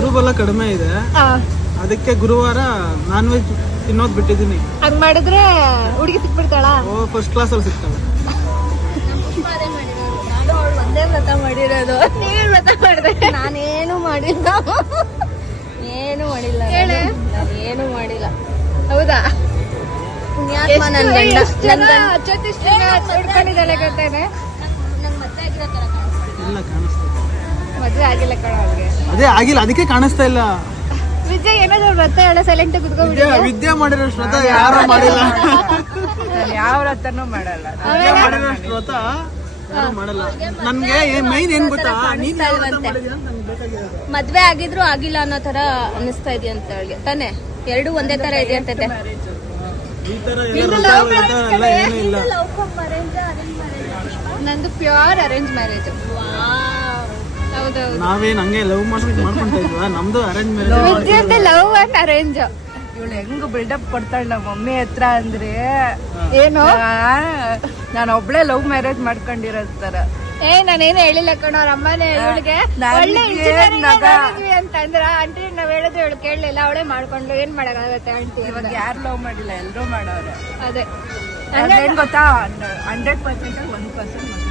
ಗುರುಬಲ ಕಡಿಮೆ ಇದೆ, ಅದಕ್ಕೆ ಗುರುವಾರ ನಾನ್ ವೆಜ್ ತಿನ್ನೋದ್ ಬಿಟ್ಟಿದ್ದೀನಿ. ಹಂಗ್ ಮಾಡಿದ್ರೆ ಹುಡುಗಿ ಸಿಕ್ಬಿಡ್ತಾಳ? ಫಸ್ಟ್ ಕ್ಲಾಸ್ ಅಲ್ಲಿ ಸಿಗ್ತಾಳೆ. ಒಂದೇ ವ್ರತ ಮಾಡಿರೋದು. ನೀವೇನ್ ವ್ರತ ಮಾಡಿದೆ? ನಾನೇನು ಮಾಡಿಲ್ಲ. ಏನು ಮಾಡಿಲ್ಲ. ಏನು ಮಾಡಿಲ್ಲ. ಹೌದಾ? ಪುಣ್ಯಾತ್ಮ ನನ್ ಗಂಡ. ಹುಡ್ಕೊಂಡಿದ್ದಾಳೆ ಗೊತ್ತೇನೆ. ಇಲ್ಲ ಕಾಣಿಸ್ತಾ ಮದ್ವೆ ಆಗಿಲ್ಲ ಕಣ ಅವ್ರಿಗೆ. ಅದೇ ಆಗಿಲ್ಲ, ಅದಕ್ಕೆ ಕಾಣಿಸ್ತಾ ಇಲ್ಲ. ವಿದ್ಯೆ ಏನಾದ್ರು ವ್ರತ ಹೇಳ ಸೈಲೆಂಟ್ ಕುತ್ಕೊಂಡ್ಬಿಡಿ. ವಿದ್ಯೆ ಮಾಡಿರೋ ವ್ರತ ಯಾರು ಮಾಡಿಲ್ಲ. ಯಾವ ವ್ರತನೂ ಮಾಡಲ್ಲ. ವಿದ್ಯೆ ಮಾಡಿರೋ ವ್ರತ ಯಾರು ಮಾಡಲ್ಲ. ನನ್ಗೆ ಮೈನ್ ಏನ್ ಗೊತ್ತಾ, ನೀನ್ ಯಾವ ವ್ರತ ಮಾಡಿದ್ಯಾ ಅಂತ ನಂಗೆ ಬೇಕಾಗಿರೋದು. ಮದ್ವೆ ಆಗಿದ್ರು ಆಗಿಲ್ಲ ಅನ್ನೋ ತರ ಅನಿಸ್ತಾ ಇದೆಯಂತ ಅವಳಿಗೆ ತಾನೆ. ಎರಡು ಒಂದೇ ತರ ಇದೆ ಅಂತದೆ. ಈ ತರ ಎಲ್ಲ ವ್ರತ ಎಲ್ಲ ಏನೂ ಇಲ್ಲ. ನಂದು ಪ್ಯೂರ್ ಅರೇಂಜ್ ಮ್ಯಾರೇಜ್. ಹೌದೌದು. ನಾವೇನ್ ಹಂಗೆ ಲವ್ ಮಾಡ್ಕೊಂತ ಇದ್ವಾ? ನಮ್ದು ಅರೇಂಜ್ ಮ್ಯಾರೇಜ್. ವಿದ್ಯೆ ಲವ್ ಅಂಡ್ ಅರೇಂಜ್. ಇವಳು ಹೆಂಗ್ ಬಿಲ್ಡಪ್ ಕೊಡ್ತಾಳೆ ನಮ್ಮ ಮಮ್ಮಿ ಹತ್ರ ಅಂದ್ರೆ, ಏನು ನಾನು ಒಬ್ಳೆ ಲವ್ ಮ್ಯಾರೇಜ್ ಮಾಡ್ಕೊಂಡಿರೋದ್ ತರ. ನಾನೇನು ಹೇಳಿಲ್ಲ ಕಣ. ಅವ್ರ ಅಮ್ಮನೇ ಇವಳಿಗೆ ಒಳ್ಳೆ ಇಂಜಿನಿಯರಿಂಗ್ ಅಂತಂದ್ರ ಆಂಟಿ ನಾವ್ ಹೇಳಿದ್ರೆ ಇವಳು ಕೇಳಲಿಲ್ಲ. ಅವಳೇ ಮಾಡ್ಕೊಂಡು ಏನ್ ಮಾಡಕ್ಕಾಗತ್ತೆ ಆಂಟಿ. ಇವಾಗ ಯಾರು ಲವ್ ಮಾಡಿಲ್ಲ, ಎಲ್ರೂ ಮಾಡೋರೆ. ಅದೇ ಅದೇನ್ ಗೊತ್ತಾ, 100% 1%